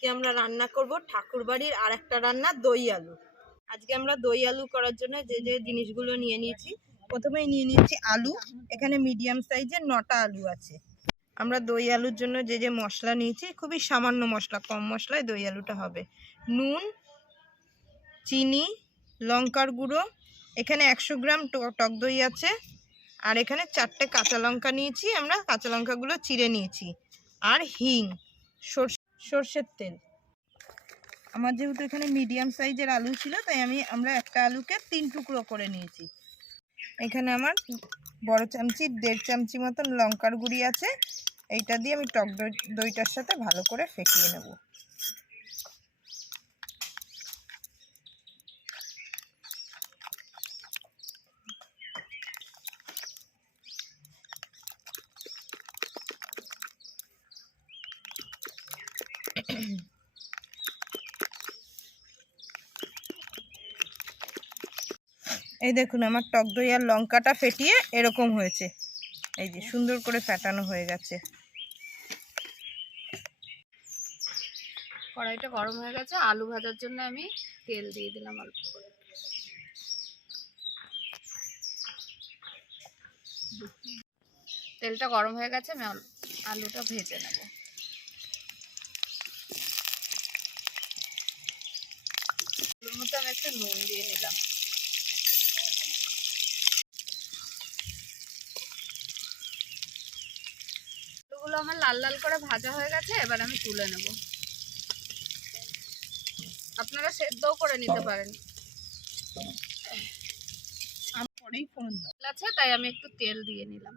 আজকে আমরা রান্না করব ঠাকুরবাড়ির আরেকটা রান্না, দই আলু। আজকে আমরা দই আলু করার জন্য যে যে জিনিসগুলো নিয়ে নিয়েছি, প্রথমেই নিয়ে নিয়েছি আলু। এখানে মিডিয়াম সাইজের 9টা আলু আছে। আমরা দই আলুর জন্য যে যে মশলা নিয়েছি, খুবই সামান্য মশলা, কম মশলায় দই আলুটা হবে। নুন, চিনি, লঙ্কার গুঁড়ো, এখানে 100 গ্রাম টক দই আছে, আর এখানে 4টে কাঁচা লঙ্কা নিয়েছি, আমরা কাঁচা লঙ্কাগুলো চিড়ে নিয়েছি, আর হিং, সর্ষের তেল। আমার যেহেতু এখানে মিডিয়াম সাইজের আলু ছিল, তাই আমরা একটা আলুকে 3 টুকরো করে নিয়েছি। এখানে আমার বড় চামচি 1.5 চামচি মতন লঙ্কার গুঁড়ি আছে। এইটা দিয়ে আমি টক দইটার সাথে ভালো করে ফেটিয়ে নেব। এই দেখুন, আমার টক দই আর লঙ্কাটা ফেটিয়ে এরকম হয়েছে। এই যে সুন্দর করে ফেটানো হয়ে গেছে। কড়াইটা গরম হয়ে গেছে, আলু ভাজার জন্য আমি তেল দিয়ে দিলাম অল্প করে। তেলটা গরম হয়ে গেছে, আমি আলুটা ভেজে নেব। আলুর মধ্যে আমি একটু নুন দিয়ে নিলাম। আলুগুলো আমার লাল লাল করে ভাজা হয়ে গেছে, এবার আমি তুলে নেব। আপনারা সেদ্ধও করে নিতে পারেন। আছে তাই আমি একটু তেল দিয়ে নিলাম।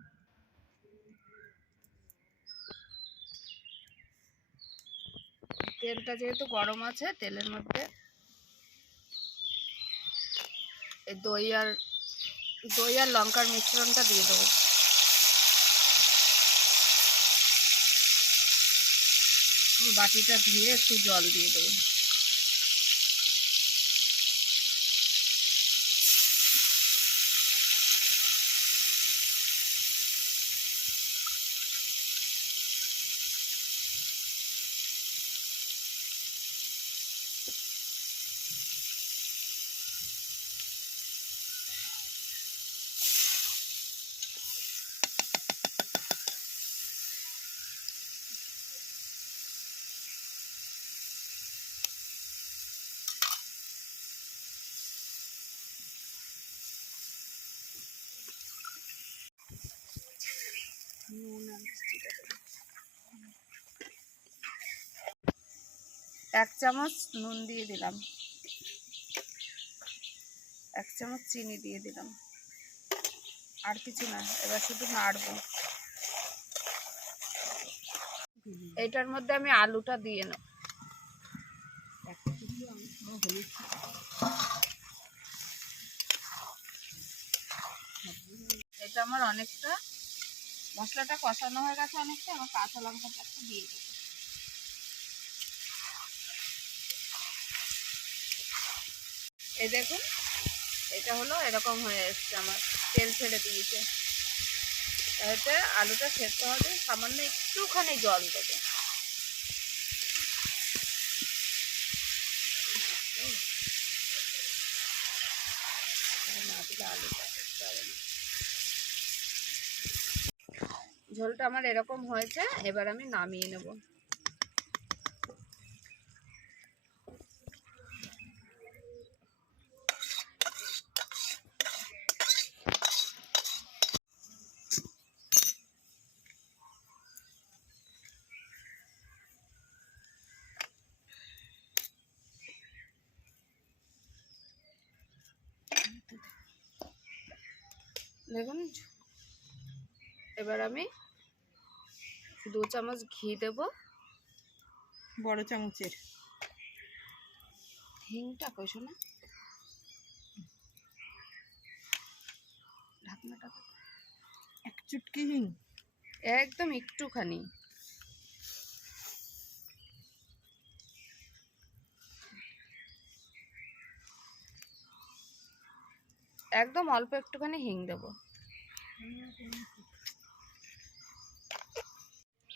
তেলটা যেহেতু গরম আছে, তেলের মধ্যে এই দই আর লঙ্কার মিশ্রণটা দিয়ে দেবো। বাটিটা ধুয়ে একটু জল দিয়ে দেবো। এক চামচ নুন দিয়ে দিলাম, 1 চামচ চিনি দিয়ে দিলাম, আর কিছু না। এবার শুধু নাড়বো। এটার মধ্যে আমি আলুটা দিয়ে নেব। এটা আমার অনেকটা মশলাটা কষানো হয়ে গেছে অনেকটা। আমার কাঁচা লঙ্কাটা একটু দিয়ে দেবো। এই দেখুন, এটা হলো এরকম হয়ে এসছে, আমার তেল ছেড়ে দিয়েছে। এতে আলুটা সেদ্ধ হবে, সামান্য একটুখানি জল দেবে। ঝোলটা আমার এরকম হয়েছে, এবার আমি নামিয়ে নেব। দেখুন, এবার আমি 2 চামচ ঘি দেব, বড় চামচের। হিংটা কইছো না, ঢাকনাটা 1 চুটকি হিং, একদম একটুখানি। একদম অল্প একটুখানি হিং দেব।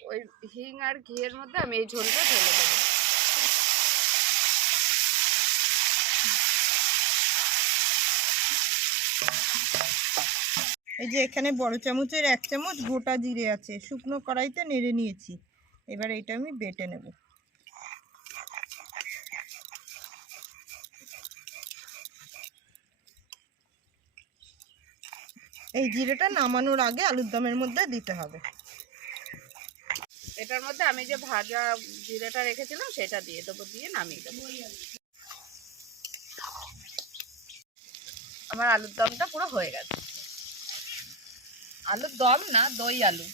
ওই হিং আর ঘিয়ের মধ্যে আমি এই ঝোলটা ঢেলে দেবো। এই যে এখানে বড় চামচের 1 চামচ গোটা জিরে আছে, শুকনো কড়াইতে নেড়ে নিয়েছি। এবার এটা আমি বেটে নেব। এই জিরেটা নামানোর আগে আলুর দমের মধ্যে দিতে হবে। এটার মধ্যে আমি যে ভাজা জিরেটা রেখেছিলাম সেটা দিয়ে দেবো, দিয়ে নামিয়ে দেবো। আমার আলুর দমটা পুরো হয়ে গেছে। আলুর দম না, দই আলু।